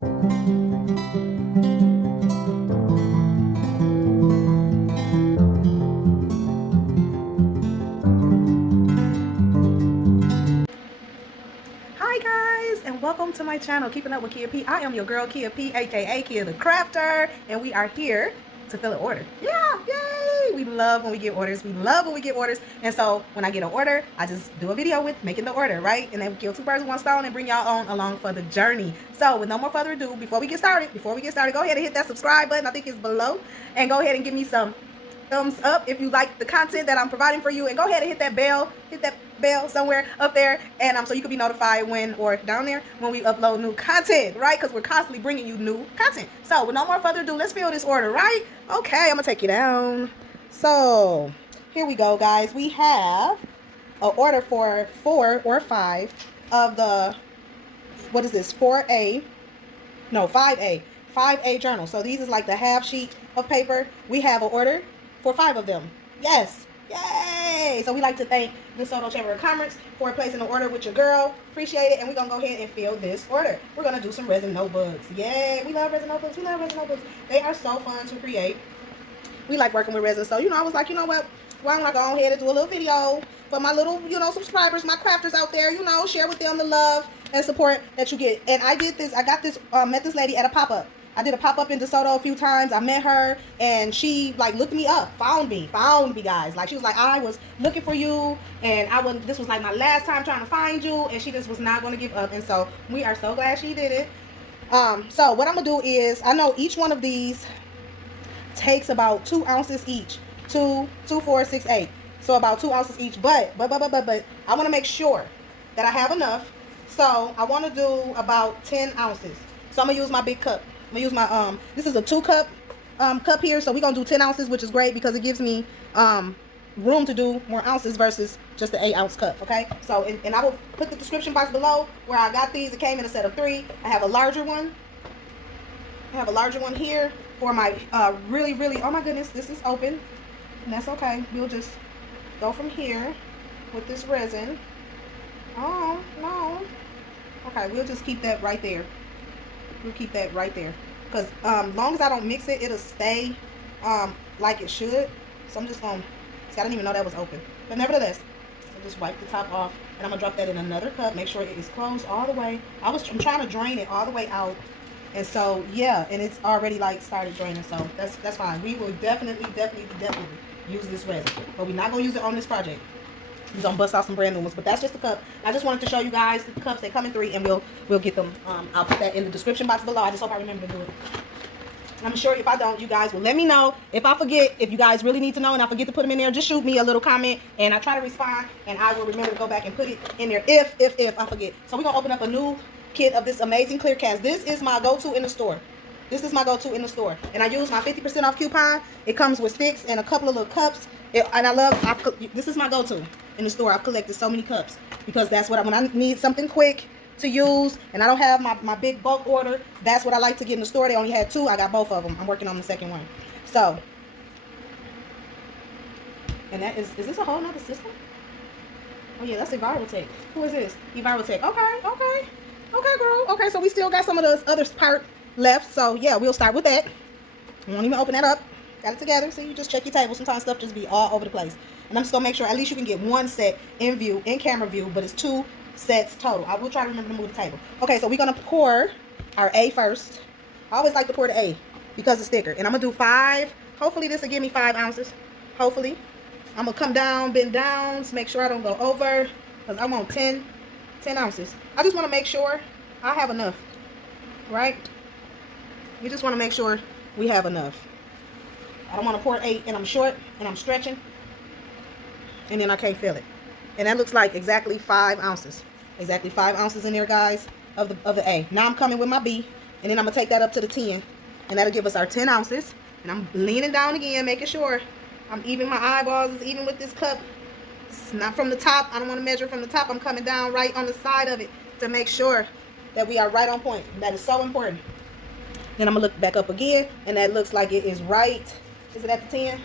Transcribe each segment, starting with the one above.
Hi guys, and welcome to my channel, Keeping Up with Kia P. I am your girl Kia P, aka Kia the Crafter, and we are here to fill an order. Yeah, yay! We love when we get orders. We love when we get orders. And so when I get an order, I just do a video with making the order, right? And then we kill two birds with one stone and bring y'all on along for the journey. So with no more further ado, before we get started, go ahead and hit that subscribe button. I think it's below, and go ahead and give me some thumbs up if you like the content that I'm providing for you, and go ahead and hit that bell somewhere up there, and so you can be notified when, or down there, when we upload new content, right? Because we're constantly bringing you new content. So with no more further ado, let's fill this order, right? Okay, I'm gonna take you down. So here we go, guys. We have an order for 4 or 5 of the, what is this, 4A, no, 5A journal. So these is like the half sheet of paper. We have an order for 5 of them. Yes, yay! So we like to thank the Untitled Chamber of Commerce for placing an order with your girl. Appreciate it. And we're gonna go ahead and fill this order. We're gonna do some resin notebooks. Yay! We love resin notebooks. We love resin notebooks. They are so fun to create. We like working with resin. So I was like, you know what? Why don't I go ahead and do a little video for my little, subscribers, my crafters out there. Share with them the love and support that you get. And I did this. I got this. Met this lady at a pop-up. I did a pop-up in DeSoto a few times. I met her, and she looked me up, found me guys. She was like, I was looking for you, and this was like my last time trying to find you, and she just was not going to give up. And so we are so glad she did it. So what I'm gonna do is, I know each one of these takes about 2 ounces each. 2, 4, 6, 8. So about 2 ounces each. But I want to make sure that I have enough. So I want to do about 10 ounces. So I'm gonna use my big cup. I'm gonna use my this is a 2-cup cup here, so we're gonna do 10 ounces, which is great because it gives me room to do more ounces versus just the 8-ounce cup. Okay, so and I will put the description box below where I got these. It came in a set of 3. I have a larger one. Here for my really, oh my goodness, this is open, and that's okay. We'll just go from here with this resin. Oh no, okay, we'll just keep that right there. We'll keep that right there, because long as I don't mix it, it'll stay like it should. So I'm just gonna see, I didn't even know that was open, but nevertheless, so just wipe the top off, and I'm gonna drop that in another cup. Make sure it is closed all the way. I'm trying to drain it all the way out, and so yeah, and it's already started draining, so that's fine. We will definitely use this resin, but we're not gonna use it on this project. We're gonna bust out some brand new ones, but that's just the cup. I just wanted to show you guys the cups. They come in 3, and we'll get them. I'll put that in the description box below. I just hope I remember to do it. And I'm sure if I don't, you guys will let me know. If I forget, if you guys really need to know and I forget to put them in there, just shoot me a little comment, and I try to respond, and I will remember to go back and put it in there if I forget. So we're gonna open up a new kit of this amazing clear cast. This is my go-to in the store. And I use my 50% off coupon. It comes with sticks and a couple of little cups. This is my go-to in the store. I've collected so many cups because that's what when I need something quick to use and I don't have my big bulk order, that's what I like to get in the store. They only had 2. I got both of them. I'm working on the second one. So, and that is this a whole nother system? Oh yeah, that's EnviroTech. Who is this? EnviroTech. Okay, girl. Okay, so we still got some of those other part left. So yeah, we'll start with that. I won't even open that up. Got it together. So you just check your table. Sometimes stuff just be all over the place. And I'm just gonna make sure at least you can get 1 set in view, in camera view, but it's 2 sets total. I will try to remember to move the table. Okay, so we're gonna pour our A first. I always like to pour the A because it's thicker. And I'm gonna do 5. Hopefully this will give me 5 ounces. Hopefully. I'm gonna come down, bend down, to make sure I don't go over, because I want 10 ounces. I just want to make sure I have enough, right? We just want to make sure we have enough. I don't want to pour 8 and I'm short and I'm stretching and then I can't feel it. And that looks like exactly 5 ounces. Exactly 5 ounces in there, guys, of the A. Now I'm coming with my B, and then I'm gonna take that up to the 10, and that'll give us our 10 ounces. And I'm leaning down again, making sure I'm even. My eyeballs is even with this cup. It's not from the top. I don't want to measure from the top. I'm coming down right on the side of it to make sure that we are right on point. That is so important. Then I'm gonna look back up again, and that looks like it is right. Is it at the 10?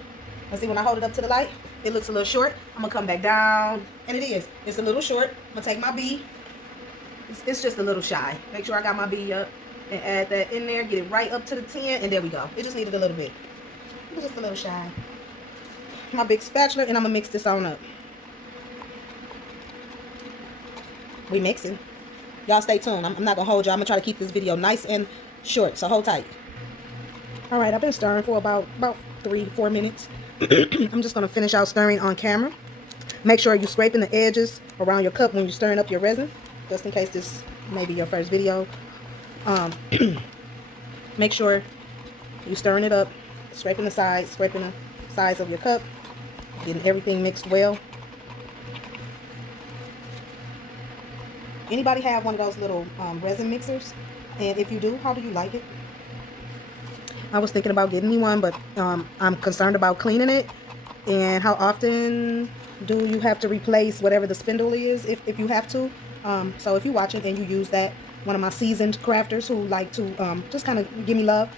Let's see, when I hold it up to the light, it looks a little short. I'm gonna come back down, and it is. It's a little short. I'm gonna take my B. It's just a little shy. Make sure I got my B up. and add that in there. Get it right up to the 10, and there we go. It just needed a little bit. It was just a little shy. My big spatula, and I'm gonna mix this on up. We mixing. Y'all stay tuned. I'm not gonna hold y'all. I'm gonna try to keep this video nice and short, so hold tight. All right, I've been stirring for about 3-4 minutes. I'm just gonna finish out stirring on camera. Make sure you're scraping the edges around your cup when you're stirring up your resin, just in case this may be your first video. Make sure you're stirring it up, scraping the sides of your cup, getting everything mixed well. Anybody have one of those little resin mixers? And if you do, how do you like it? I was thinking about getting me one, but I'm concerned about cleaning it. And how often do you have to replace whatever the spindle is if you have to? So if you're watching and you use that, one of my seasoned crafters who like to just kind of give me love,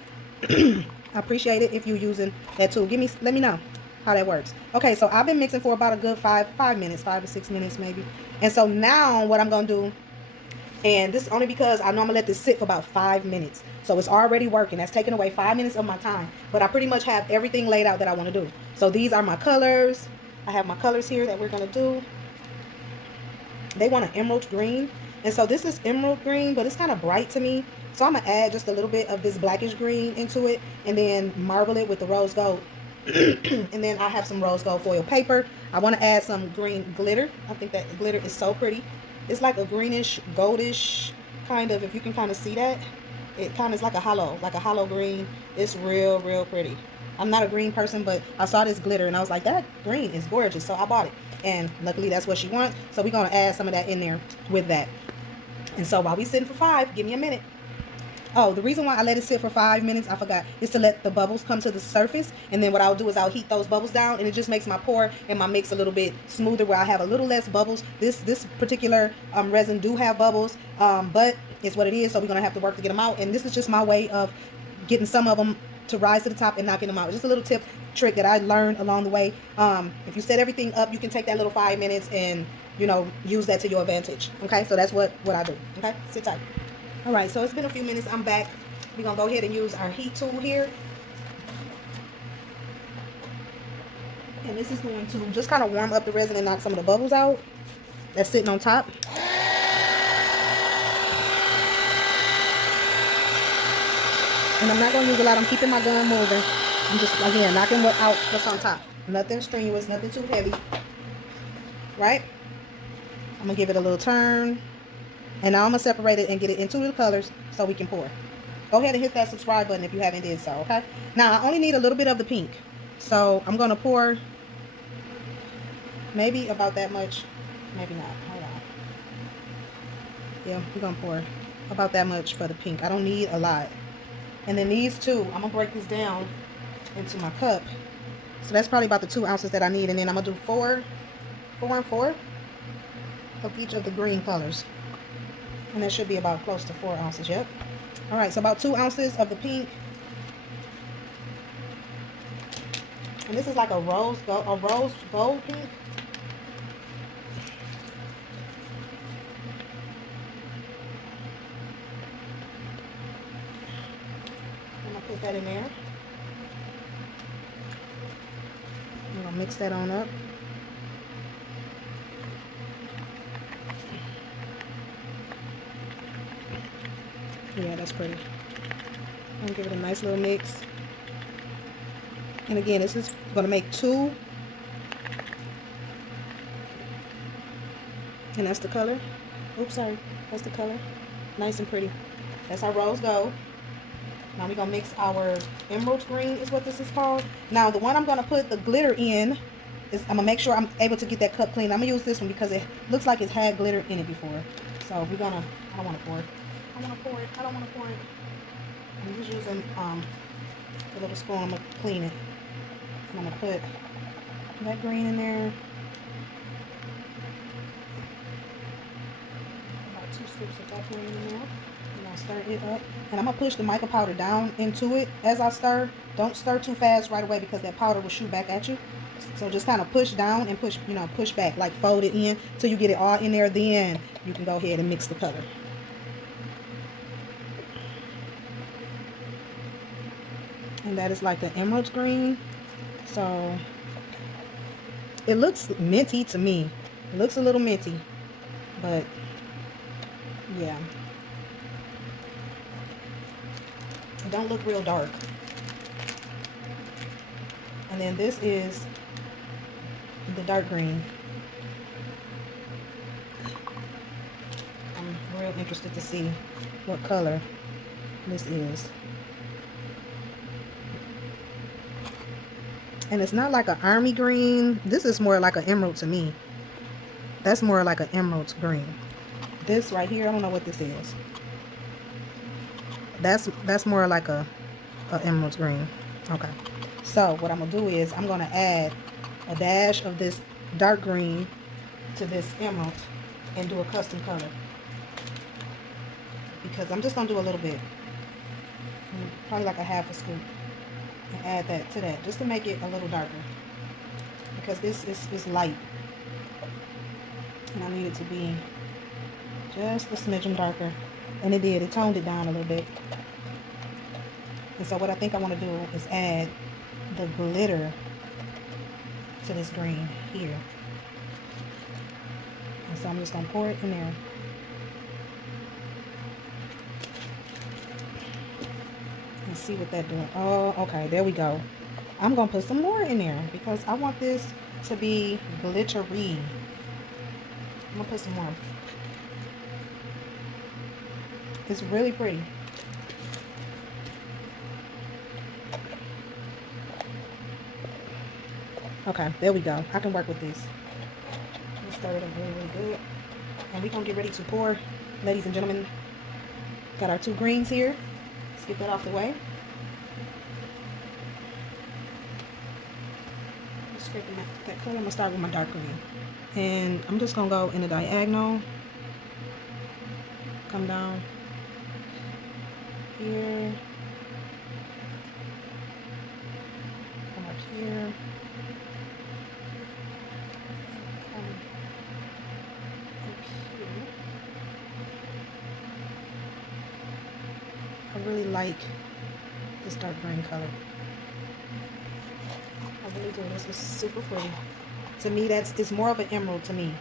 I appreciate it if you're using that tool. Let me know how that works. Okay, so I've been mixing for about a good 5 minutes, 5 to 6 minutes maybe. And so now what I'm gonna do, and this is only because I normally let this sit for about 5 minutes. So it's already working. That's taking away 5 minutes of my time. But I pretty much have everything laid out that I want to do. So these are my colors. I have my colors here that we're going to do. They want an emerald green. And so this is emerald green, but it's kind of bright to me. So I'm going to add just a little bit of this blackish green into it. And then marble it with the rose gold. And then I have some rose gold foil paper. I want to add some green glitter. I think that glitter is so pretty. It's like a greenish, goldish kind of, if you can kind of see that. It kind of is like a hollow green. It's real, real pretty. I'm not a green person, but I saw this glitter and I was like, that green is gorgeous. So I bought it. And luckily that's what she wants. So we're going to add some of that in there with that. And so while we sitting for 5, give me a minute. Oh, the reason why I let it sit for 5 minutes, I forgot, is to let the bubbles come to the surface. And then what I'll do is I'll heat those bubbles down, and it just makes my pour and my mix a little bit smoother, where I have a little less bubbles. This particular resin do have bubbles, but it's what it is, so we're going to have to work to get them out. And this is just my way of getting some of them to rise to the top and knocking them out. Just a little trick that I learned along the way. If you set everything up, you can take that little 5 minutes and, you know, use that to your advantage. Okay, so that's what I do. Okay, sit tight. All right, so it's been a few minutes. I'm back. We're going to go ahead and use our heat tool here. And this is going to just kind of warm up the resin and knock some of the bubbles out that's sitting on top. And I'm not going to use a lot. I'm keeping my gun moving. I'm just, again, knocking what out what's on top. Nothing strenuous, nothing too heavy. Right? I'm going to give it a little turn. And now I'm going to separate it and get it into the colors so we can pour. Go ahead and hit that subscribe button if you haven't did so, okay? Now, I only need a little bit of the pink. So, I'm going to pour maybe about that much. Maybe not. Hold on. Yeah, we're going to pour about that much for the pink. I don't need a lot. And then these two, I'm going to break this down into my cup. So, that's probably about the 2 ounces that I need. And then I'm going to do 4 and 4 of each of the green colors. And that should be about close to 4 ounces, yep. All right, so about 2 ounces of the pink. And this is like a rose gold pink. I'm gonna put that in there. I'm gonna mix that on up. Yeah, that's pretty. I'm gonna give it a nice little mix. And again, this is gonna make 2. And that's the color. Oops, sorry. That's the color. Nice and pretty. That's our rose gold. Now we're gonna mix our emerald green is what this is called. Now the one I'm gonna put the glitter in is, I'm gonna make sure I'm able to get that cup clean. I'm gonna use this one because it looks like it's had glitter in it before. So we're gonna, I don't wanna pour it. I don't want to pour it. I'm just using a little spoon. I'm going to clean it. And I'm going to put that green in there. About 2 scoops of that green in there. And I'll stir it up. And I'm going to push the mica powder down into it as I stir. Don't stir too fast right away because that powder will shoot back at you. So just kind of push down and push, push back, like fold it in till you get it all in there. Then you can go ahead and mix the color. And that is like the emerald green. So it looks minty to me. It looks a little minty, but yeah, it don't look real dark. And then this is the dark green. I'm real interested to see what color this is. And it's not like an army green. This is more like an emerald to me. That's more like an emerald green. This right here, I don't know what this is. That's more like a emerald green. Okay. So what I'm gonna do is I'm gonna add a dash of this dark green to this emerald and do a custom color. Because I'm just gonna do a little bit. Probably like a half a scoop. And add that to that just to make it a little darker. Because this is light. And I need it to be just a smidgen darker. And it did. It toned it down a little bit. And so what I think I want to do is add the glitter to this green here. And so I'm just going to pour it in there. And see what that doing. Oh, okay. There we go. I'm going to put some more in there because I want this to be glittery. I'm going to put some more. It's really pretty. Okay, there we go. I can work with this. Let's stir it up really, really good. And we're going to get ready to pour. Ladies and gentlemen, got our 2 greens here. Let's get that off the way. Scraping that color. I'm going to start with my dark green. And I'm just going to go in the diagonal. Come down here. Come up here. Come up here. I really like this dark green color. I really do. This is super pretty. To me, it's more of an emerald to me.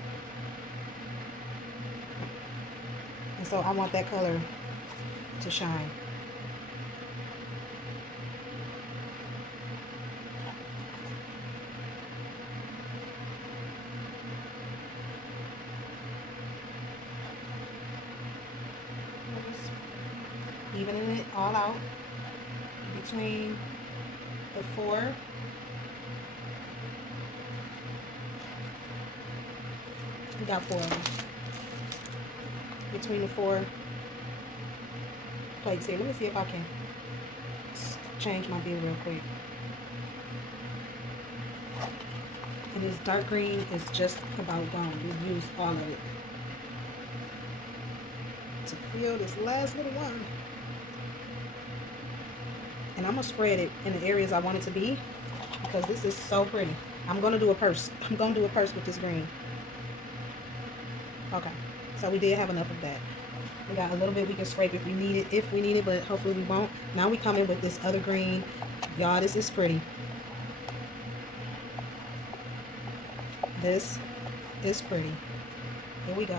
And so I want that color to shine. Evening it all out between the 4 we got 4 of them. Between the 4 plates here. Let me see if I can change my view real quick. And this dark green is just about gone. We've used all of it. To fill this last little one. And I'm going to spread it in the areas I want it to be because this is so pretty. I'm going to do a purse. I'm going to do a purse with this green. Okay. So we did have enough of that. We got a little bit we can scrape if we need it, but hopefully we won't. Now we come in with this other green. Y'all, this is pretty. This is pretty. Here we go.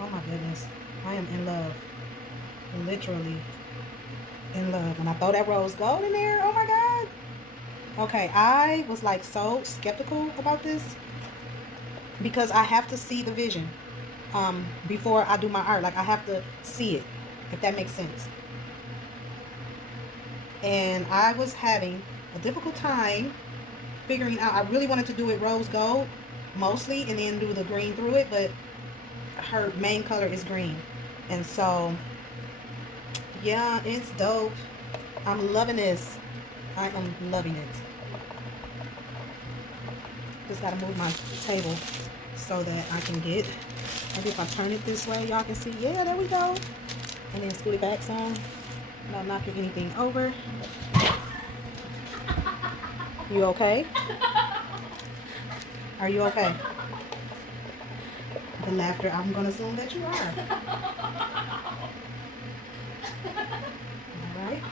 Oh my goodness, I am in love, literally in love. When I throw that rose gold in there, oh my God. Okay, I was like so skeptical about this because I have to see the vision before I do my art. Like I have to see it, if that makes sense. And I was having a difficult time figuring out. I really wanted to do it rose gold mostly and then do the green through it, but her main color is green. And so yeah, it's dope. I'm loving this. I am loving it. Just gotta move my table so that I can get, maybe if I turn it this way y'all can see. Yeah, there we go. And then scoot it back some. Not knocking anything over. You okay? Are you okay? The laughter, I'm going to assume that you are. All right.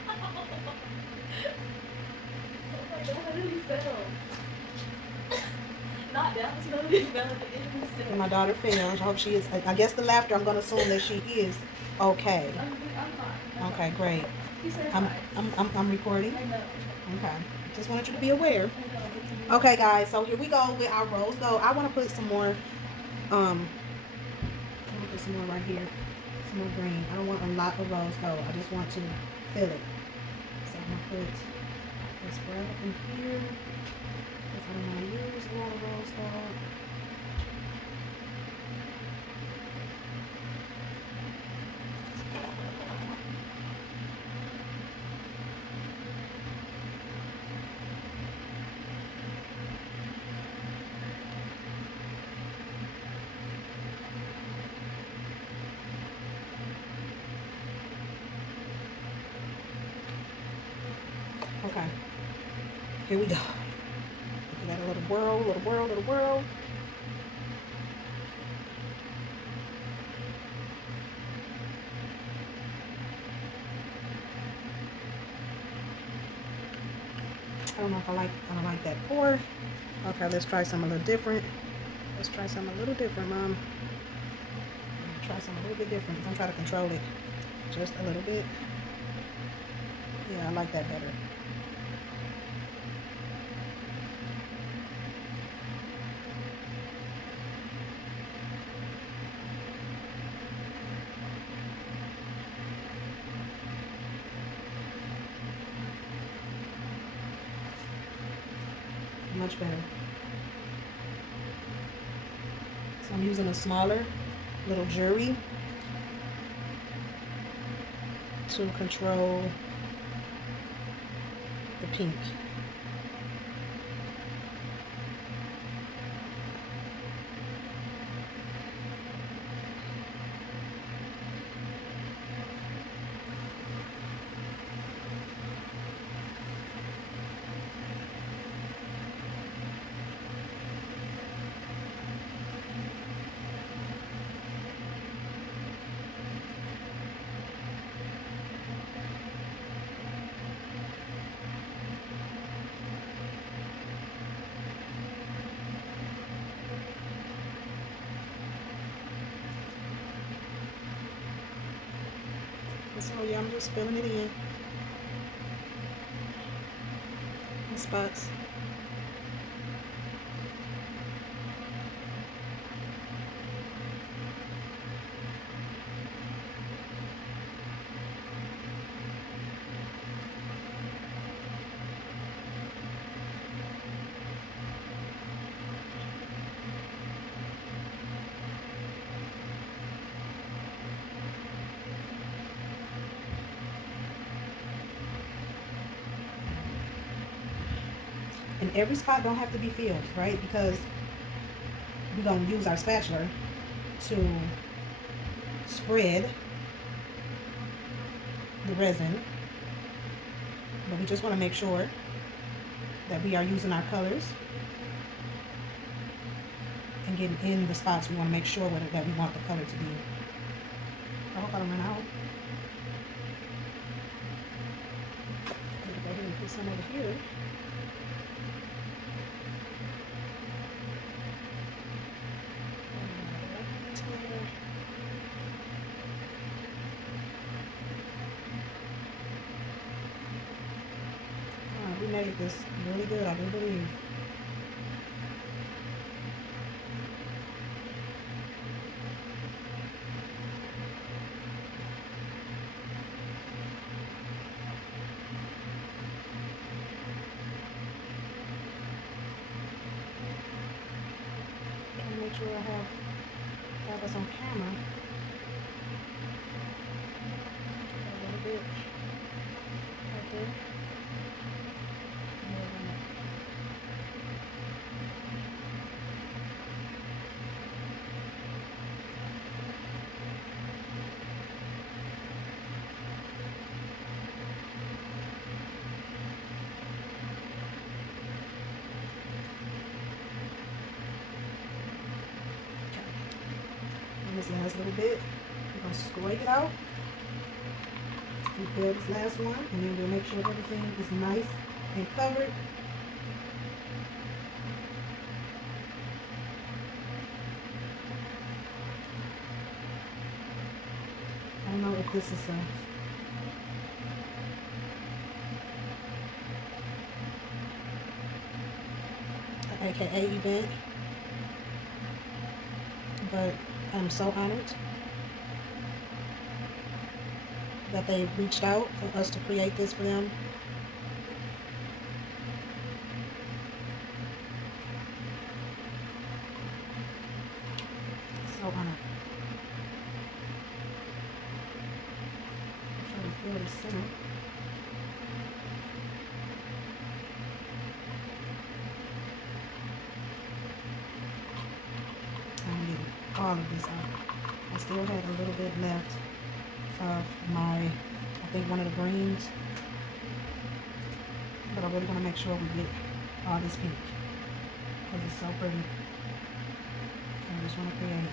I really fell. Not down, it's really fell at the end of the stairs. And my daughter fell. I hope she is. I guess the laughter, I'm going to assume that she is okay. I'm fine. Okay, great. He said I'm recording. I know. Okay. Just wanted you to be aware. I know. Okay, guys. So here we go with our rose gold. I want to put some more. I'm gonna put some more right here. Some more green. I don't want a lot of rose gold. I just want to fill it. So I'm gonna put this right up in here. Because I don't want to use a lot of rose gold. Okay, here we go. We got a little whirl, little whirl, little whirl. I don't know if I don't like that pour. Okay, let's try something a little different. Let's try something a little different, Mom. Try something a little bit different. I'm trying to control it just a little bit. Yeah, I like that better. Much better. So I'm using a smaller little jury to control the pink. So yeah, I'm just filling it in spots. And every spot don't have to be filled, right? Because we're going to use our spatula to spread the resin. But we just want to make sure that we are using our colors and getting in the spots we want to make sure that we want the color to be. I hope I don't run out. I'm going to go ahead and put some over here. We made this really good, I do believe. Trying to make sure I have us on camera. A little bit right there. this last little bit. We're going to scrape it out. Refill this last one, and then we'll make sure everything is nice and covered. I don't know if this is a AKA event, but I'm so honored that they reached out for us to create this for them. So honored. I'm trying to feel the center. I'm getting all of this out. I still had a little bit left of my, I think one of the greens, but I really want to make sure we get all this pink because it's so pretty. I just want to create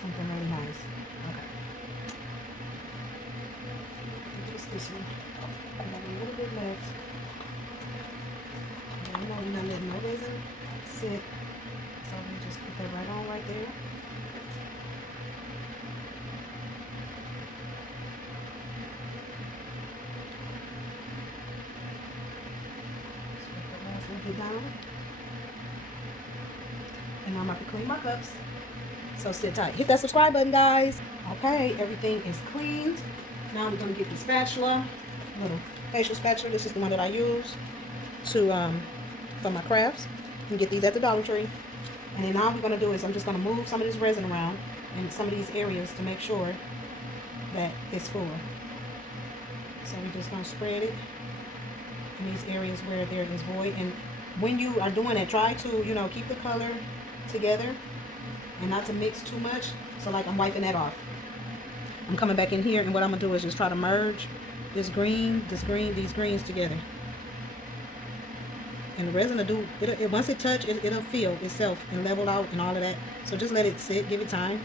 something really nice. Okay. Just this one. I have a little bit left. And you know we're not letting no resin sit, so we just put that right on right there. Get down, and now I'm about to clean my cups, so sit tight. Hit that subscribe button, guys. Okay, everything is cleaned. Now we're going to get the spatula, little facial spatula. This is the one that I use to for my crafts. You can get these at the Dollar Tree. And then all we're going to do is I'm just going to move some of this resin around in some of these areas to make sure that it's full. So we're just going to spread it in these areas where there is void. And when you are doing it, try to, you know, keep the color together and not to mix too much. So like I'm wiping that off. I'm coming back in here, and what I'm gonna do is just try to merge these greens together. And the resin will do it, once it touch it, it'll feel itself and level out and all of that. So just let it sit, give it time.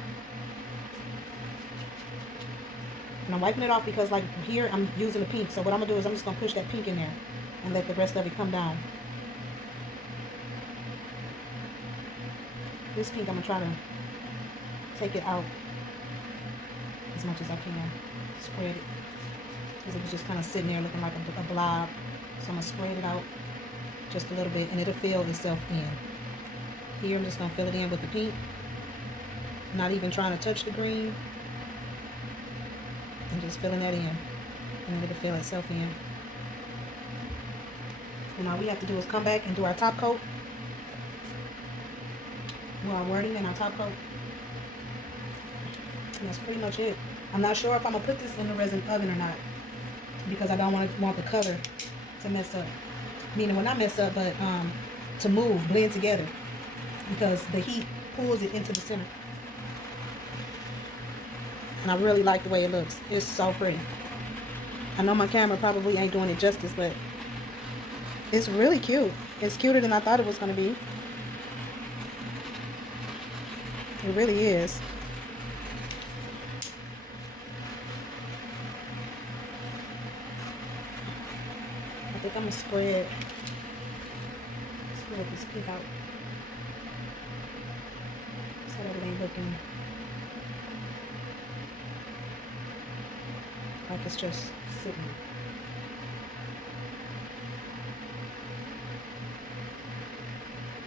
And I'm wiping it off because like here I'm using the pink. So what I'm gonna do is I'm just gonna push that pink in there and let the rest of it come down. This pink, I'm going to try to take it out as much as I can. Spread it. Because it was just kind of sitting there looking like a blob. So I'm going to spread it out just a little bit, and it'll fill itself in. Here I'm just going to fill it in with the pink. Not even trying to touch the green. And just filling that in. And then it'll fill itself in. And all we have to do is come back and do our top coat. Do our wording and our top coat. And that's pretty much it. I'm not sure if I'm going to put this in the resin oven or not. Because I don't want the color to mess up. Meaning, well, not mess up, but to move, blend together. Because the heat pulls it into the center. And I really like the way it looks. It's so pretty. I know my camera probably ain't doing it justice, but it's really cute. It's cuter than I thought it was going to be. It really is. I think I'm going to spread this pink out so that it ain't looking like it's just sitting.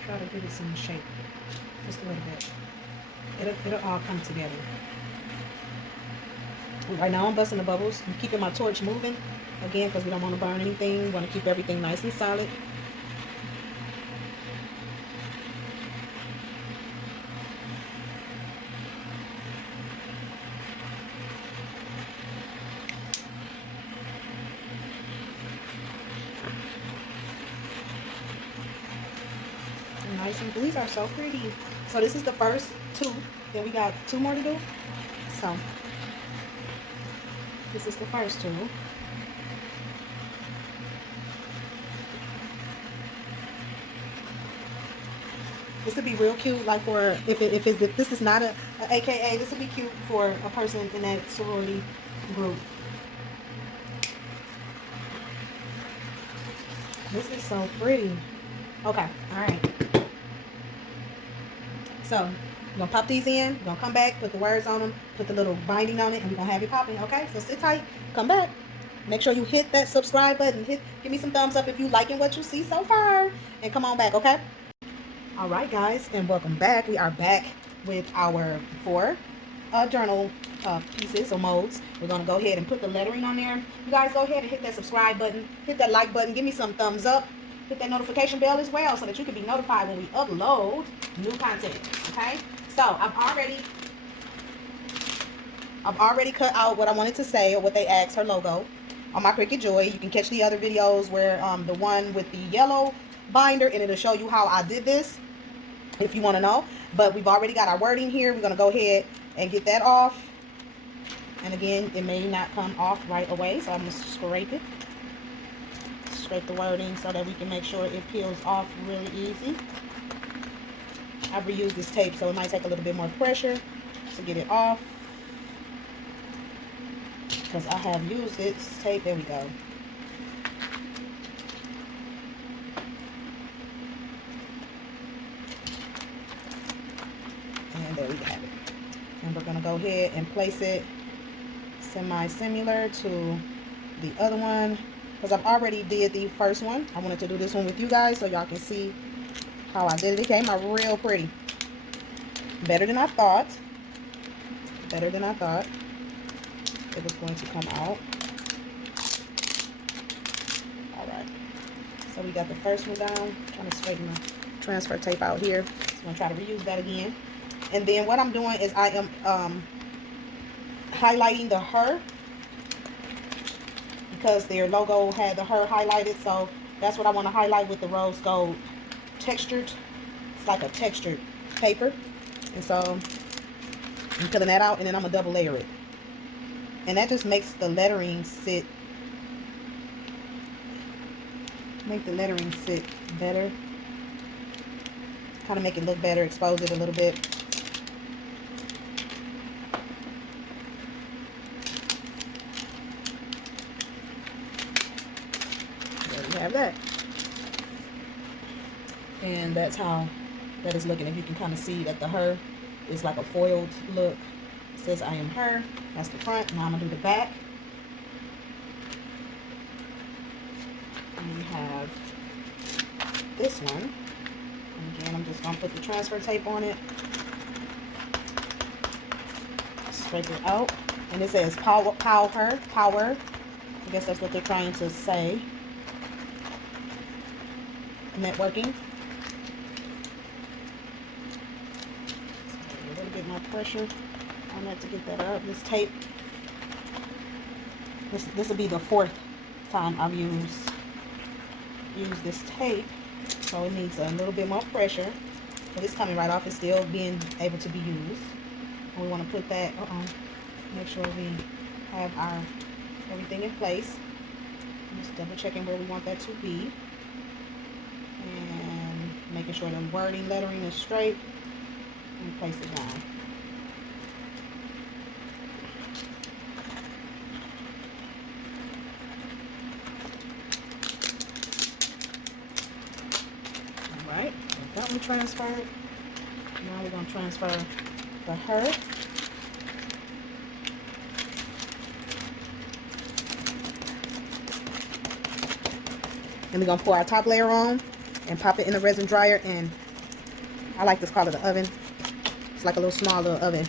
Try to give it some shape, just a little bit. It'll all come together. Right now I'm busting the bubbles. I'm keeping my torch moving again because we don't want to burn anything. We want to keep everything nice and solid. Nice, and these are so pretty. So this is the first two. Then we got two more to do. So this is the first two. This would be real cute, like for if this is not a AKA, this would be cute for a person in that sorority group. This is so pretty. Okay, all right. So we're gonna pop these in. We're gonna come back, put the words on them, put the little binding on it, and we're gonna have it popping. Okay, so sit tight. Come back. Make sure you hit that subscribe button. Give me some thumbs up if you liking what you see so far, and come on back. Okay. All right, guys, and welcome back. We are back with our 4 journal pieces or molds. We're going to go ahead and put the lettering on there. You guys go ahead and hit that subscribe button, hit that like button, give me some thumbs up, hit that notification bell as well so that you can be notified when we upload new content, okay? So I've already cut out what I wanted to say or what they asked, her logo, on my Cricut Joy. You can catch the other videos where the one with the yellow binder, and it'll show you how I did this if you want to know. But we've already got our wording here. We're going to go ahead and get that off. And again, it may not come off right away, so I'm going to scrape it. Scrape the wording so that we can make sure it peels off really easy. I've reused this tape, so it might take a little bit more pressure to get it off, because I have used this tape. There we go. And there we have it. And we're going to go ahead and place it semi-similar to the other one, because I've already did the first one. I wanted to do this one with you guys so y'all can see how I did it. It came out real pretty. Better than I thought. Better than I thought it was going to come out. Alright. So we got the first one down. I'm trying to straighten the transfer tape out here. So I'm going to try to reuse that again. And then what I'm doing is I am highlighting the her, because their logo had the her highlighted. So that's what I want to highlight with the rose gold textured. It's like a textured paper. And so I'm filling that out, and then I'm going to double layer it. And that just makes the lettering sit, better. Kind of make it look better, expose it a little bit. There we have that. And that's how that is looking. If you can kind of see that the her is like a foiled look. It says I am her. That's the front. Now I'm going to do the back. And we have this one. And again, I'm just going to put the transfer tape on it. Scrape it out. And it says power. I guess that's what they're trying to say. Networking. A little bit more pressure on that to get that up. This tape, this will be the 4th time I've used this tape, so it needs a little bit more pressure, but it's coming right off. It's still being able to be used. And we want to put that make sure we have our everything in place. Just double checking where we want that to be, and making sure the wording lettering is straight, and place it down. Alright, that one transferred. Now we're going to transfer the her. And we're going to pour our top layer on and pop it in the resin dryer. And I like this call it the oven. It's like a little small little oven.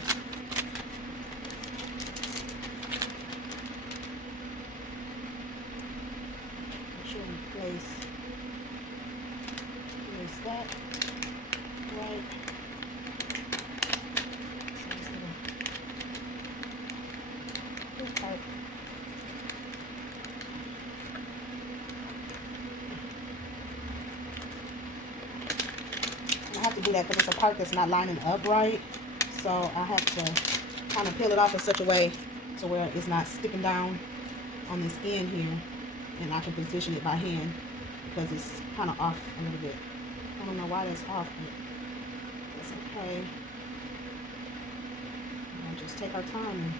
Make sure we place that right. So this little part. I have to do that because it's a part that's not lining up right, so I have to kind of peel it off in such a way to where it's not sticking down on this end here, and I can position it by hand because it's kind of off a little bit. I don't know why that's off, but Okay. We'll just take our time and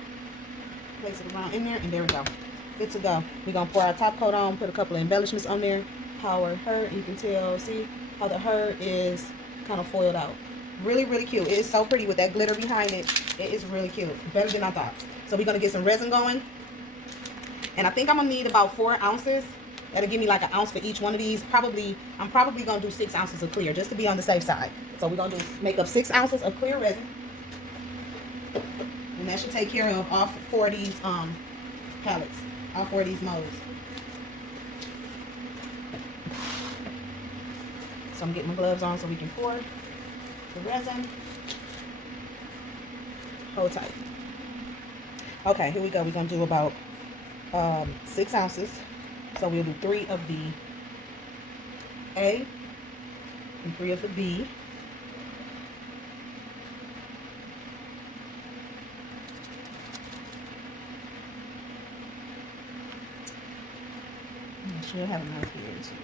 place it around in there, and there we go. Good to go. We're gonna pour our top coat on, put a couple of embellishments on there. How our hurt, you can tell, see how the hurt is kind of foiled out. Really, really cute. It is so pretty with that glitter behind it. It is really cute. Better than I thought. So we're gonna get some resin going. And I think I'm gonna need about 4 ounces. That'll give me like an ounce for each one of these. I'm probably gonna do 6 ounces of clear just to be on the safe side. So we're gonna make up 6 ounces of clear resin. And that should take care of all 4 of these palettes, all 4 of these molds. So I'm getting my gloves on so we can pour the resin. Hold tight. Okay, here we go. We're gonna do about 6 ounces. So we'll do 3 of the A and 3 of the B. I should have enough here too.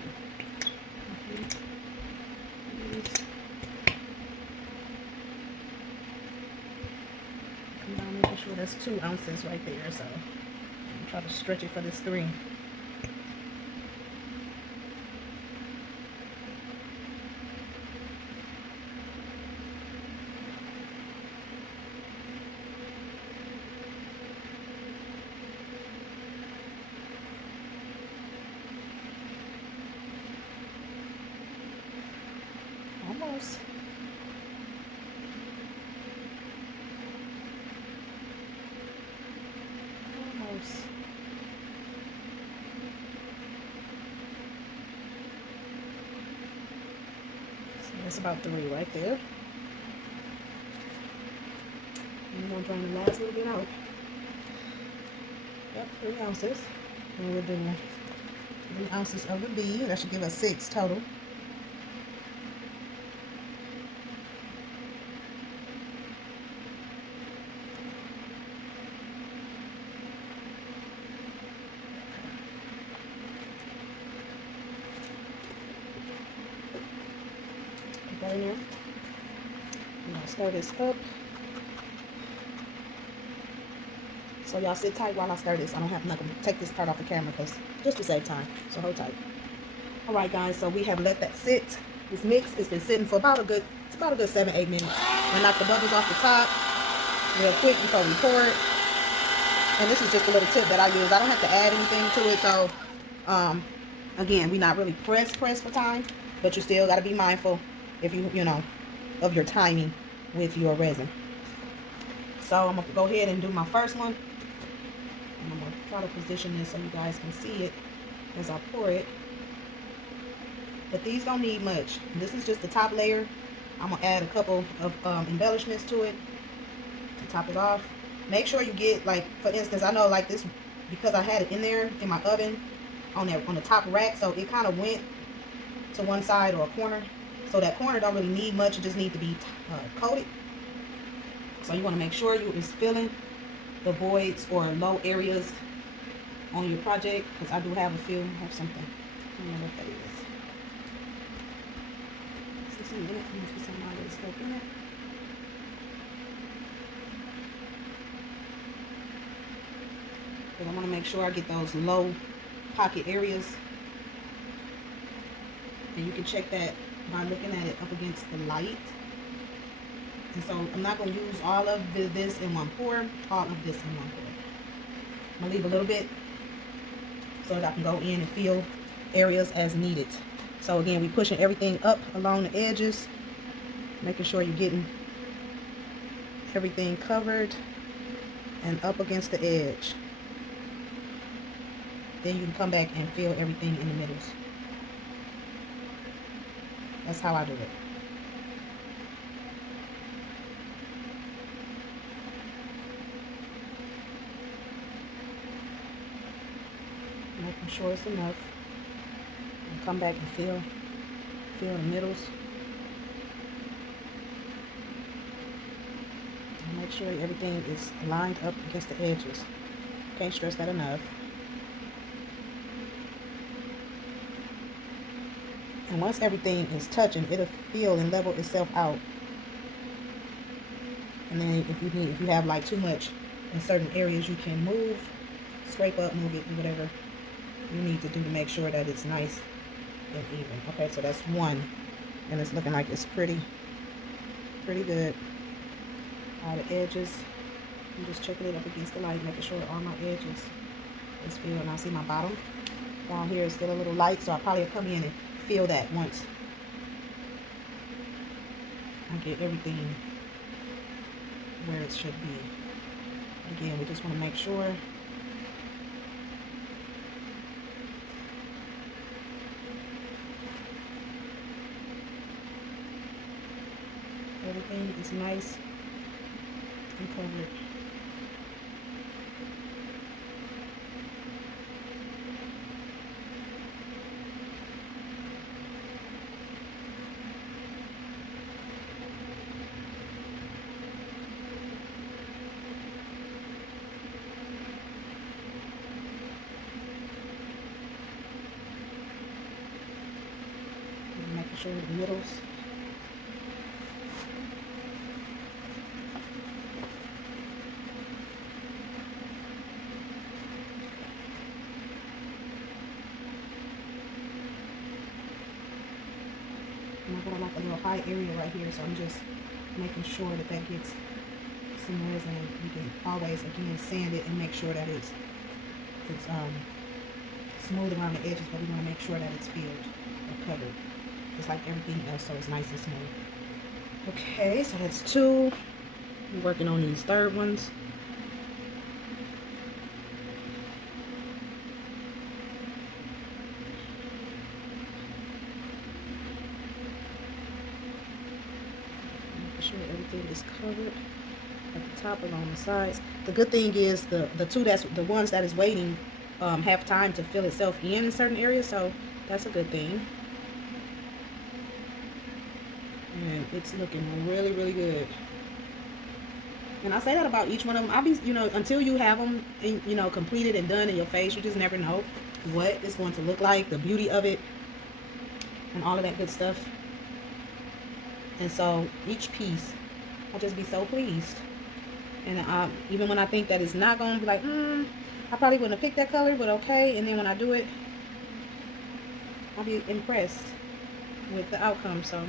Come down, making sure that's 2 ounces right there. So I'm try to stretch it for this 3. Almost. Almost. So that's about 3 right there. I'm going to drain the last little bit out. Yep, 3 ounces. And we'll do 3 ounces of the B. That should give us 6 total. Put that in there. I'm going to stir this up. So y'all sit tight while I stir this. I don't have nothing to take this part off the camera because just to save time. So hold tight. All right, guys. So we have let that sit. This mix has been sitting for about a good 7-8 minutes. I knock the bubbles off the top real quick before we pour it. And this is just a little tip that I use. I don't have to add anything to it. So again, we're not really pressed for time, but you still got to be mindful if you know of your timing with your resin. So I'm gonna go ahead and do my first one. And I'm going to try to position this so you guys can see it as I pour it. But these don't need much. This is just the top layer. I'm going to add a couple of embellishments to it to top it off. Make sure you get, like, for instance, I know like this, because I had it in there in my oven on the top rack, so it kind of went to one side or a corner. So that corner don't really need much. It just needs to be coated. So you want to make sure you is filling the voids or low areas on your project, because I do have a few. I have something. I don't know what that is. See some in it. I'm going to put some of this stuff in it. But I want to make sure I get those low pocket areas. And you can check that by looking at it up against the light. And so I'm not going to use all of this in one pour, all of this in one pour. I'm going to leave a little bit so that I can go in and fill areas as needed. So again, we're pushing everything up along the edges, making sure you're getting everything covered and up against the edge. Then you can come back and fill everything in the middles. That's how I do it. Making sure it's enough. And come back and fill the middles. And make sure everything is lined up against the edges. Can't stress that enough. And once everything is touching, it'll feel and level itself out. And then if you have like too much in certain areas, you can scrape up, move it, do whatever you need to do to make sure that it's nice and even. Okay, so that's one, and it's looking like it's pretty good. All the edges, I'm just checking it up against the light, making sure all my edges is filled. Now see my bottom down here is still a little light, so I probably will come in and fill that once I get everything where it should be. Again, we just want to make sure everything is nice and covered. Making sure the middles. And I got like a little high area right here, so I'm just making sure that that gets some resin. You can always again sand it and make sure that it's smooth around the edges, but we want to make sure that it's filled or covered, just like everything else, so it's nice and smooth. Okay, so that's two. I'm working on these third ones. Making sure everything is covered at the top and on the sides. The good thing is the ones that is waiting have time to fill itself in certain areas, so that's a good thing. And it's looking really, really good. And I say that about each one of them. I'll be, until you have them, completed and done in your face, you just never know what it's going to look like, the beauty of it, and all of that good stuff. And so each piece, I'll just be so pleased. And even when I think that it's not going to be like, I probably wouldn't have picked that color, but okay. And then when I do it, I'll be impressed with the outcome. So.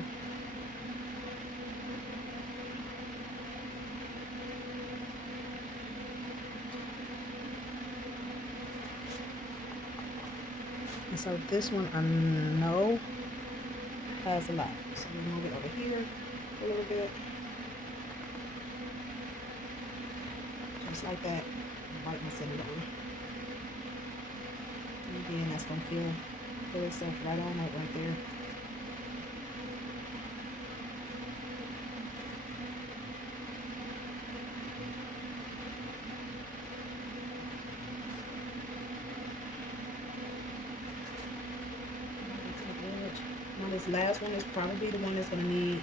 And so this one I know has a lot. So we move it over here a little bit. Just like that. Right in the center down. And again, that's going to fill itself right on up right there. Now this last one is probably the one that's going to need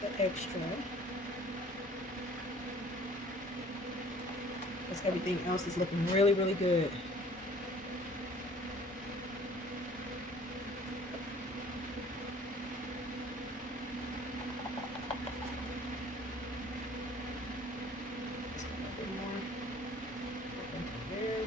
the extra. Because everything else is looking really, really good. Just a little bit more. There.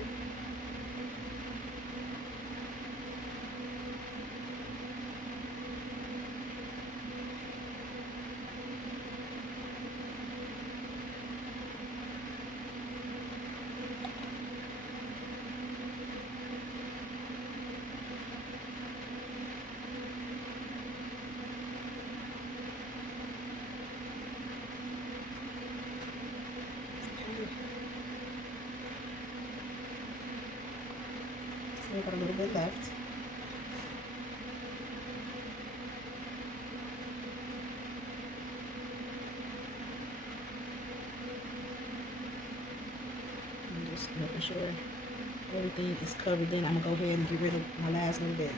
Still got a little bit left. I'm just making sure everything is covered. Then I'm gonna go ahead and get rid of my last little bit.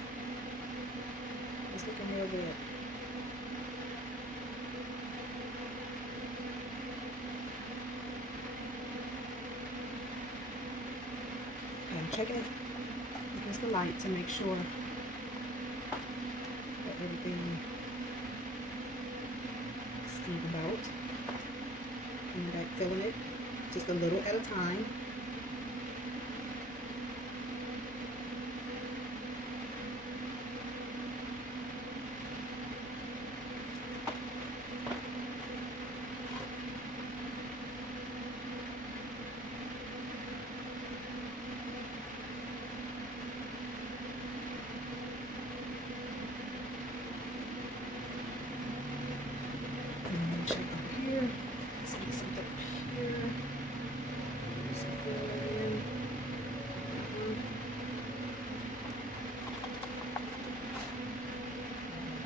It's looking real good. Okay, I'm checking it against the light to make sure that everything is evened out. filling it just a little at a time. Check up here. Let's get something up here. There's some filling.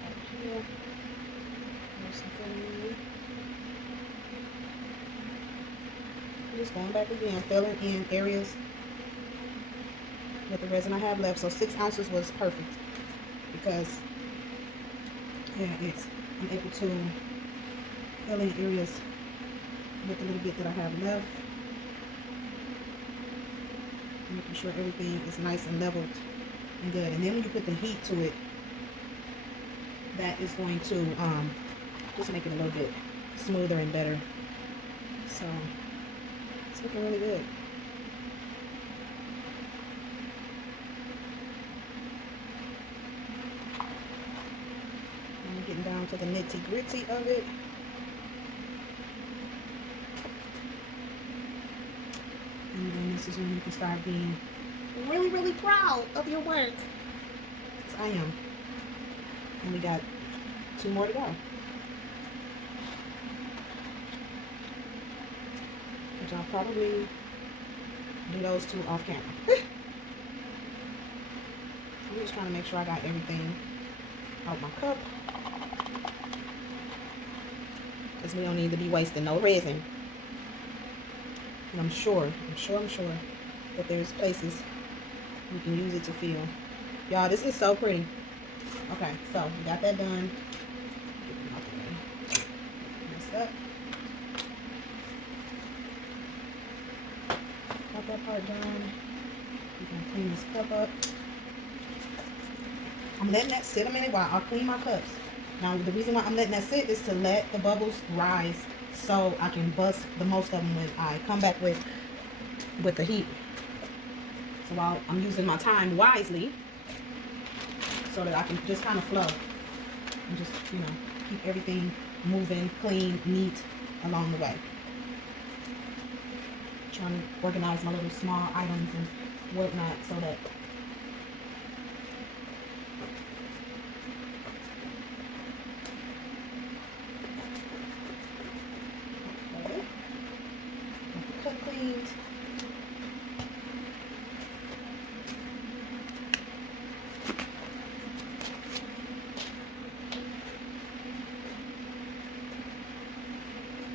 Up here. There's some filling. I'm just going back again, filling in areas with the resin I have left. So 6 ounces was perfect because yeah, I'm able to fill in areas with the little bit that I have left. Making sure everything is nice and leveled and good. And then when you put the heat to it, that is going to just make it a little bit smoother and better. So it's looking really good. I'm getting down to the nitty gritty of it. And then this is when you can start being really, really proud of your work. Because I am. And we got 2 more to go. Which I'll probably do those 2 off camera. I'm just trying to make sure I got everything out my cup. Because we don't need to be wasting no resin. And I'm sure that there's places we can use it to fill. Y'all, this is so pretty. Okay, so we got that done. Get them out the way. Messed up. Got that part done. We're gonna clean this cup up. I'm letting that sit a minute while I clean my cups. Now, the reason why I'm letting that sit is to let the bubbles rise so I can bust the most of them when I come back with the heat. So while I'm using my time wisely so that I can just kind of flow and just, you know, keep everything moving, clean, neat along the way. Trying to organize my little small items and whatnot so that cleaned.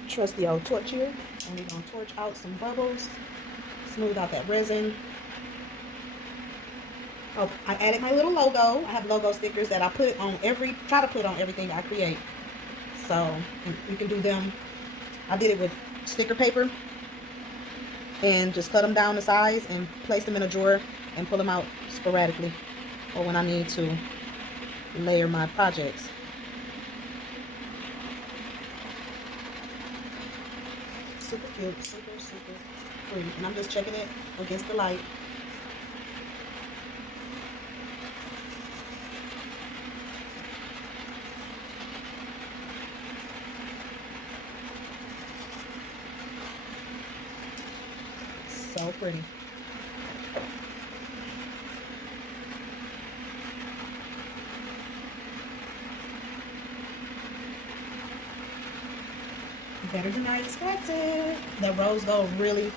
Trusty old torch here, and we're gonna torch out some bubbles, smooth out that resin. Oh, I added my little logo. I have logo stickers that I put on try to put on everything I create. So you can do them. I did it with sticker paper and just cut them down to size and place them in a drawer and pull them out sporadically or when I need to layer my projects. Super cute, super pretty. And I'm just checking it against the light. So pretty. Better than I expected. The rose gold really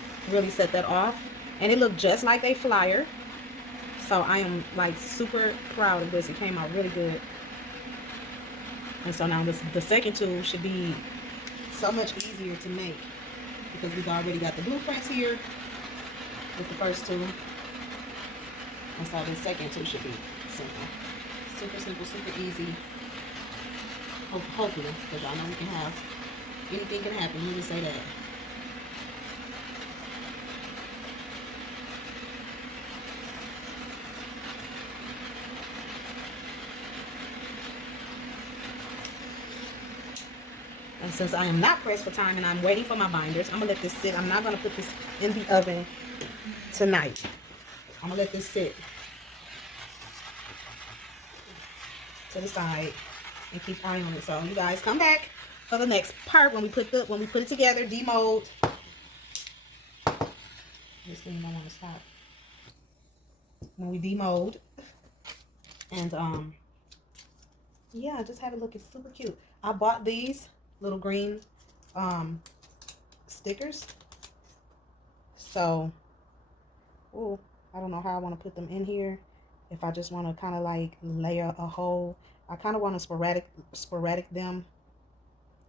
set that off. And it looked just like a flyer. So I am like super proud of this. It came out really good. And so now the second tool should be so much easier to make because we've already got the blueprints here with the first tool. And so the second tool should be simple. Super easy. Hopefully, because y'all know we can have anything can happen. Let me just say that. And since I am not pressed for time and I'm waiting for my binders, I'm gonna let this sit. I'm not gonna put this in the oven tonight. I'm gonna let this sit to the side and keep eye on it. So you guys come back for the next part when we put it together, demold. This thing don't want to stop. When we demold, and yeah, just have it looking super cute. I bought these little green stickers. So, oh, I don't know how I want to put them in here. If I just want to kind of like layer a whole, I kind of want to sporadic them.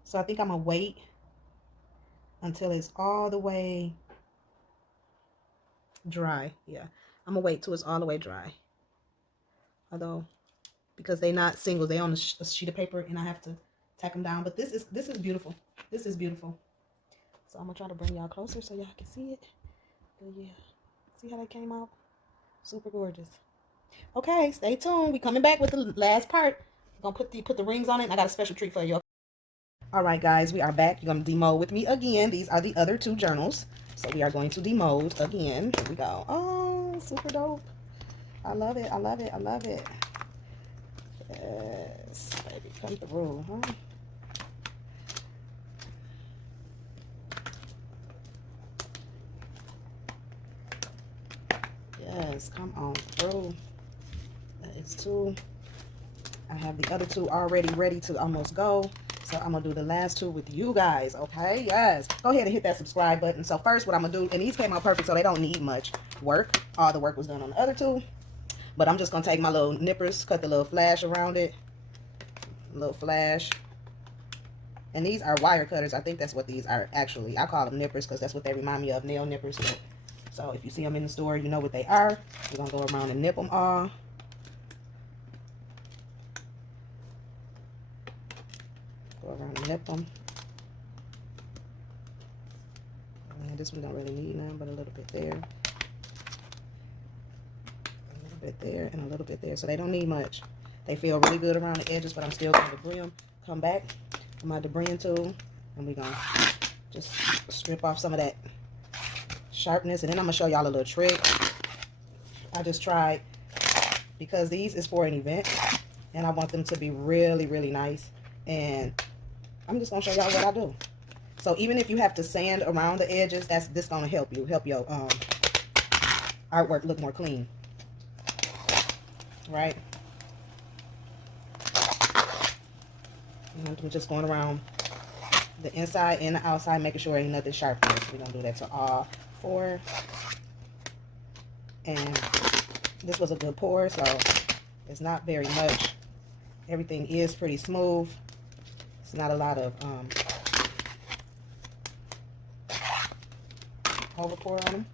So I think I'm gonna wait until it's all the way dry. Yeah, I'm gonna wait till it's all the way dry. Although, because they're not single, they on a sheet of paper, and I have to tack them down. But this is beautiful. This is beautiful. So I'm gonna try to bring y'all closer so y'all can see it. But yeah, see how that came out? Super gorgeous. Okay, stay tuned. We coming back with the last part. I'm gonna put the rings on it. And I got a special treat for you. All right, guys, we are back. You're gonna demold with me again. These are the other two journals. So we are going to demold again. Here we go. Oh, super dope. I love it. I love it. I love it. Yes, baby, come through, huh? Yes, come on through. That is two. I have the other two already ready to almost go. So I'm going to do the last two with you guys, okay? Yes. Go ahead and hit that subscribe button. So first what I'm going to do, and these came out perfect, so they don't need much work. All the work was done on the other two. But I'm just going to take my little nippers, cut the little flash around it. Little flash. And these are wire cutters. I think that's what these are actually. I call them nippers because that's what they remind me of, nail nippers. So if you see them in the store, you know what they are. We're going to go around and nip them all. Go around and nip them. And this one don't really need none, but a little bit there. A little bit there and a little bit there. So they don't need much. They feel really good around the edges, but I'm still going to debris them. Come back with my debris tool, and we're going to just strip off some of that sharpness. And then I'm going to show y'all a little trick. I just tried, because these is for an event, and I want them to be really, really nice. And I'm just going to show y'all what I do. So even if you have to sand around the edges, this going to help your artwork look more clean. Right? I'm just going around the inside and the outside, making sure ain't nothing sharp in this. We're going to do that to all four. And this was a good pour, so it's not very much. Everything is pretty smooth. It's not a lot of over pour on them.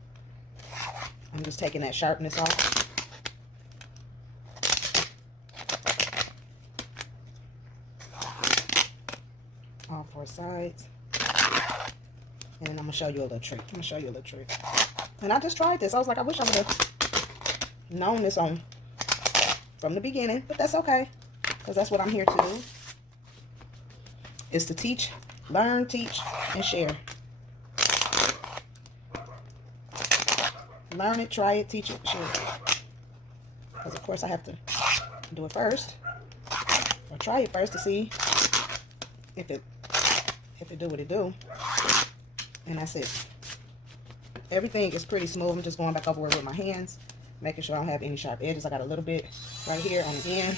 I'm just taking that sharpness off. All four sides. And then I'm gonna show you a little trick. And I just tried this. I was like, I wish I would have known this from the beginning, but that's okay, because that's what I'm here to do. Is to teach, learn, teach, and share. Learn it, try it, teach it, share it. Because of course I have to do it first, or try it first to see if it do what it do. And that's it. Everything is pretty smooth. I'm just going back over it with my hands, making sure I don't have any sharp edges. I got a little bit right here on the end,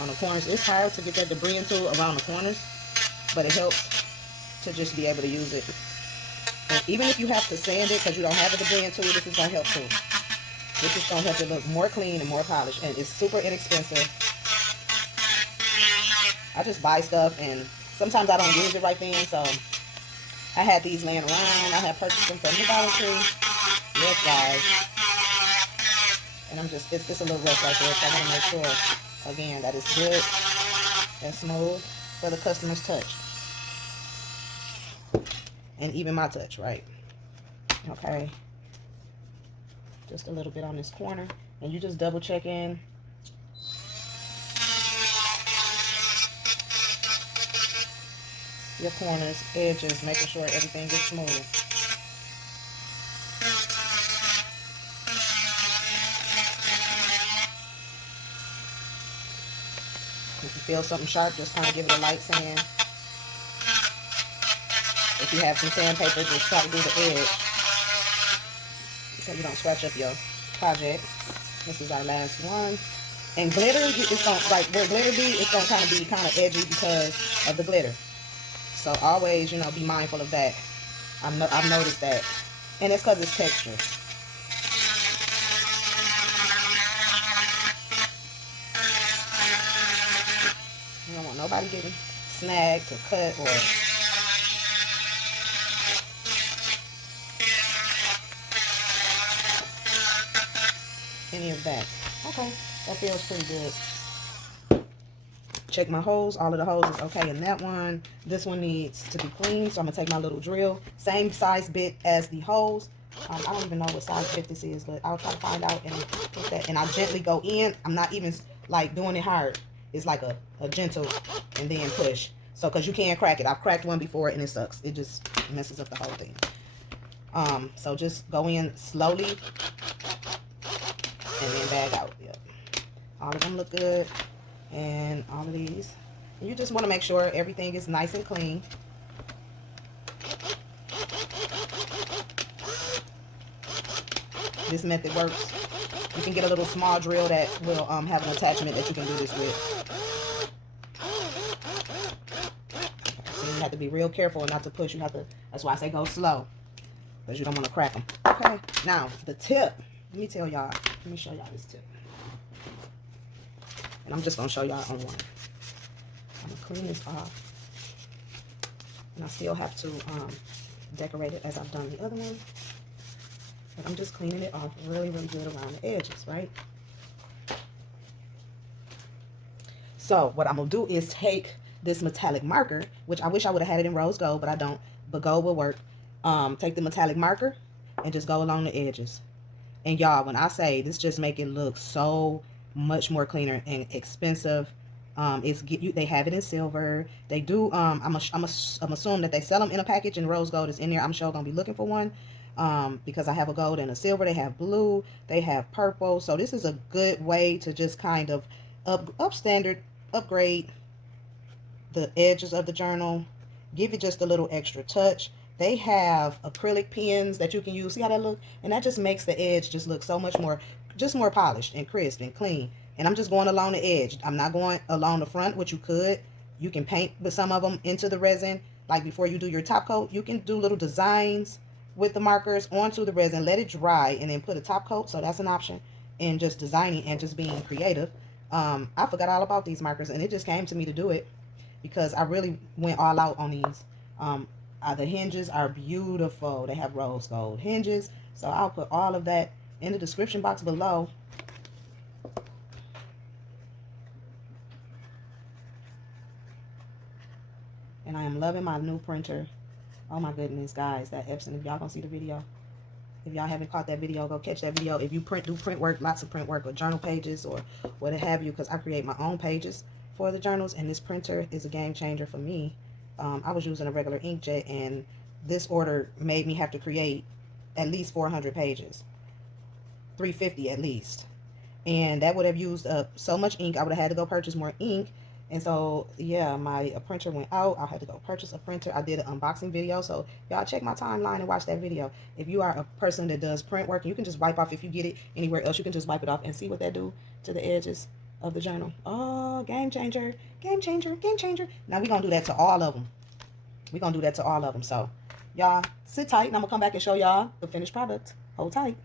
on the corners. It's hard to get that debris into around the corners, but it helps to just be able to use it. And even if you have to sand it because you don't have a debris tool, this is going to help too. This is going to help it look more clean and more polished, and it's super inexpensive. I just buy stuff, and sometimes I don't use it right then, so I had these laying around. I had purchased them from the Dollar Tree. Yes, guys. And I'm just, it's a little rough right there, so I want to make sure, again, that it's good and smooth for the customer's touch. And even my touch, right? Okay. Just a little bit on this corner. And you just double check in. your corners, edges, making sure everything is smooth. If you feel something sharp, just kind of give it a light sand. If you have some sandpaper, just try to do the edge so you don't scratch up your project. This is our last one. And glitter, it's gonna, like where glitter be, it's gonna kind of be kind of edgy because of the glitter. So always, you know, be mindful of that. I've noticed that, and it's because it's texture. You don't want nobody getting snagged or cut or any of that. Okay, that feels pretty good. Check my holes. All of the holes is okay in that one. This one needs to be clean, so I'm gonna take my little drill, same size bit as the holes. I don't even know what size bit this is, but I'll try to find out and put that. And I'll gently go in. I'm not even like doing it hard. It's like a gentle and then push. So, because you can't crack it. I've cracked one before and it sucks. It just messes up the whole thing. So just go in slowly and then bag out. Yep. All of them look good. And all of these. You just want to make sure everything is nice and clean. This method works. You can get a little small drill that will have an attachment that you can do this with. So you have to be real careful and not to push. You have to. That's why I say go slow, because you don't want to crack them. Okay. Now the tip. Let me tell y'all. Let me show y'all this tip. And I'm just gonna show y'all on one. I'm gonna clean this off, and I still have to decorate it as I've done the other one. But I'm just cleaning it off really, really good around the edges, right? So what I'm gonna do is take this metallic marker, which I wish I would have had it in rose gold, but I don't. But gold will work. Take the metallic marker and just go along the edges. And y'all, when I say this, just make it look so much more cleaner and expensive. They have it in silver. They do. I'm assuming that they sell them in a package, and rose gold is in there. I'm sure gonna be looking for one. Because I have a gold and a silver. They have blue, they have purple. So this is a good way to just kind of upgrade the edges of the journal, give it just a little extra touch. They have acrylic pens that you can use. See how that look? And that just makes the edge just look so much more, just more polished and crisp and clean. And I'm just going along the edge. I'm not going along the front, which you could. You can paint with some of them into the resin. Like before you do your top coat, you can do little designs with the markers onto the resin, let it dry, and then put a top coat. So that's an option. And just designing and just being creative. I forgot all about these markers, and it just came to me to do it because I really went all out on these. The hinges are beautiful. They have rose gold hinges. So I'll put all of that in the description box below. And I am loving my new printer. Oh my goodness, guys, that Epson, if y'all gonna see the video, if y'all haven't caught that video, go catch that video. If you do print work, lots of print work or journal pages or what have you, because I create my own pages for the journals, and this printer is a game changer for me. I was using a regular inkjet, and this order made me have to create at least 400 pages, 350 at least, and that would have used up so much ink. I would have had to go purchase more ink. And so, yeah, my printer went out. I had to go purchase a printer. I did an unboxing video. So, y'all check my timeline and watch that video. If you are a person that does print work, you can just wipe off. If you get it anywhere else, you can just wipe it off and see what that do to the edges of the journal. Oh, game changer, game changer, game changer. Now, we're going to do that to all of them. We're going to do that to all of them. So, y'all, sit tight, and I'm going to come back and show y'all the finished product. Hold tight.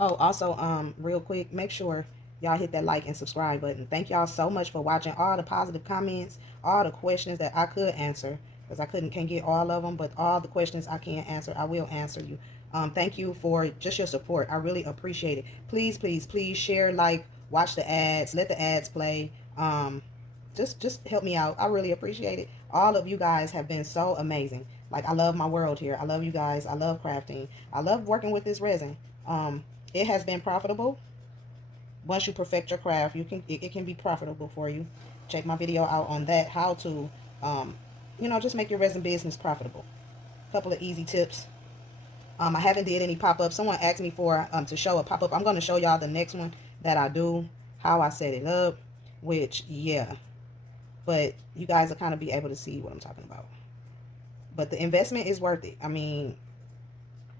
Oh, also, real quick, make sure y'all hit that like and subscribe button. Thank y'all so much for watching. All the positive comments, all the questions that I could answer, because I can't get all of them, but all the questions I can answer, I will answer you. Thank you for just your support. I really appreciate it. Please, please, please share, like, watch the ads, let the ads play. Just help me out. I really appreciate it. All of you guys have been so amazing. Like, I love my world here. I love you guys. I love crafting. I love working with this resin. It has been profitable. Once you perfect your craft, it can be profitable for you. Check my video out on that, how to you know, just make your resin business profitable. A couple of easy tips. I haven't did any pop-up. Someone asked me for to show a pop-up. I'm going to show y'all the next one that I do, how I set it up, which, yeah. But you guys will kind of be able to see what I'm talking about. But the investment is worth it. I mean,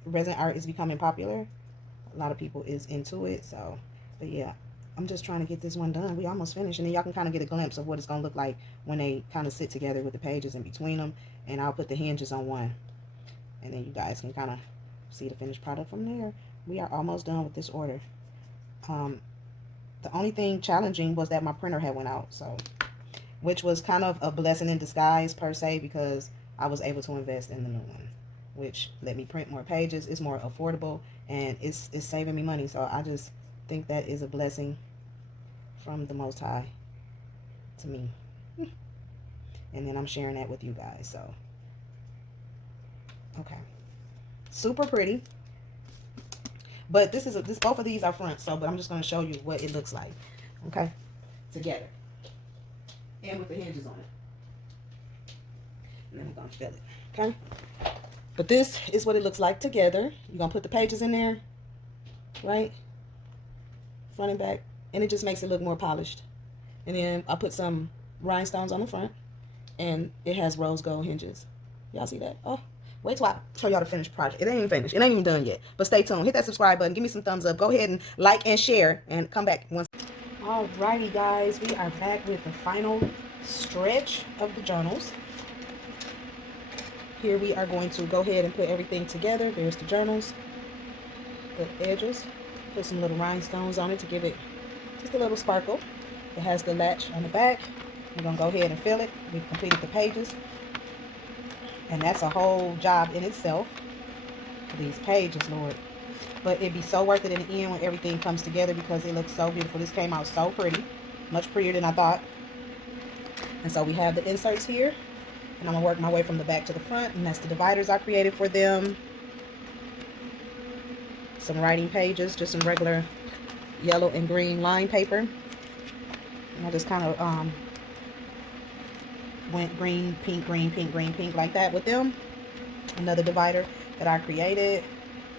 resin art is becoming popular. A lot of people is into it. So, but yeah, I'm just trying to get this one done. We almost finished. And then y'all can kind of get a glimpse of what it's going to look like when they kind of sit together with the pages in between them. And I'll put the hinges on one. And then you guys can kind of see the finished product from there. We are almost done with this order. The only thing challenging was that my printer had went out. So, which was kind of a blessing in disguise per se, because I was able to invest in the new one, which let me print more pages. It's more affordable, and it's saving me money. So I just think that is a blessing from the Most High to me. And then I'm sharing that with you guys. So, okay, super pretty. But this both of these are front. So, but I'm just going to show you what it looks like. Okay, together. And with the hinges on it. And then I'm going to fill it. Okay. But this is what it looks like together. You're going to put the pages in there. Right? Front and back. And it just makes it look more polished. And then I put some rhinestones on the front. And it has rose gold hinges. Y'all see that? Oh, wait till I show y'all the finished project. It ain't even finished. It ain't even done yet. But stay tuned. Hit that subscribe button. Give me some thumbs up. Go ahead and like and share. And come back once. Alrighty, guys, we are back with the final stretch of the journals. Here we are going to go ahead and put everything together. There's the journals, the edges. Put some little rhinestones on it to give it just a little sparkle. It has the latch on the back. We're going to go ahead and fill it. We've completed the pages. And that's a whole job in itself. These pages, Lord. But it'd be so worth it in the end when everything comes together, because it looks so beautiful. This came out so pretty. Much prettier than I thought. And so we have the inserts here. And I'm going to work my way from the back to the front. And that's the dividers I created for them. Some writing pages. Just some regular yellow and green line paper. And I just kind of went green, pink, green, pink, green, pink like that with them. Another divider that I created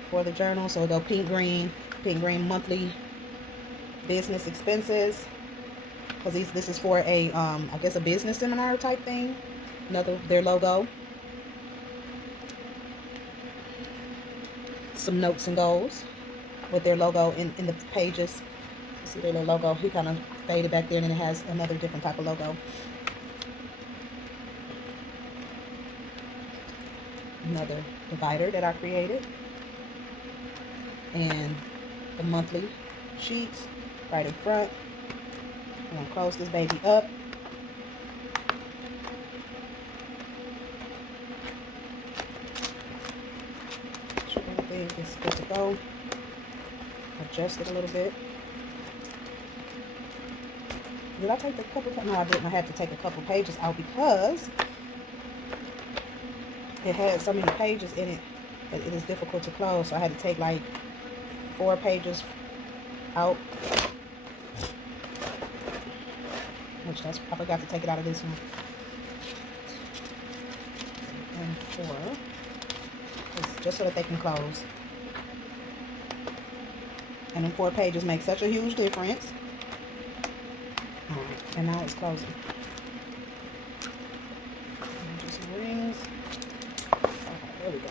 for the journal. So it'll go pink, green monthly business expenses. Because this is for a, I guess a business seminar type thing. Their logo. Some notes and goals with their logo in the pages. You see their little logo. He kind of faded back there, and then it has another different type of logo. Another divider that I created. And the monthly sheets right in front. I'm going to close this baby up. Make sure everything is good to go. Adjust it a little bit. Did I take a couple? No, I didn't. I had to take a couple pages out because it had so many pages in it that it is difficult to close. So I had to take like 4 pages out. Which I forgot to take it out of this one. And 4. It's just so that they can close. And then 4 pages make such a huge difference. Alright, and now it's closing. And just some rings. Okay, there we go.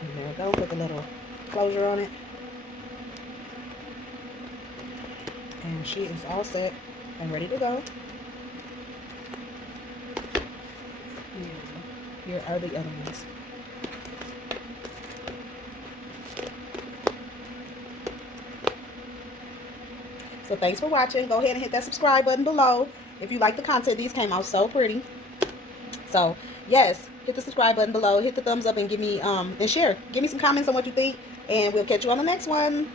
And there we go. Put the little closure on it. And she is all set and ready to go. And here are the other ones. So thanks for watching. Go ahead and hit that subscribe button below if you like the content. These came out so pretty. So yes, hit the subscribe button below. Hit the thumbs up and give me and share. Give me some comments on what you think, and we'll catch you on the next one.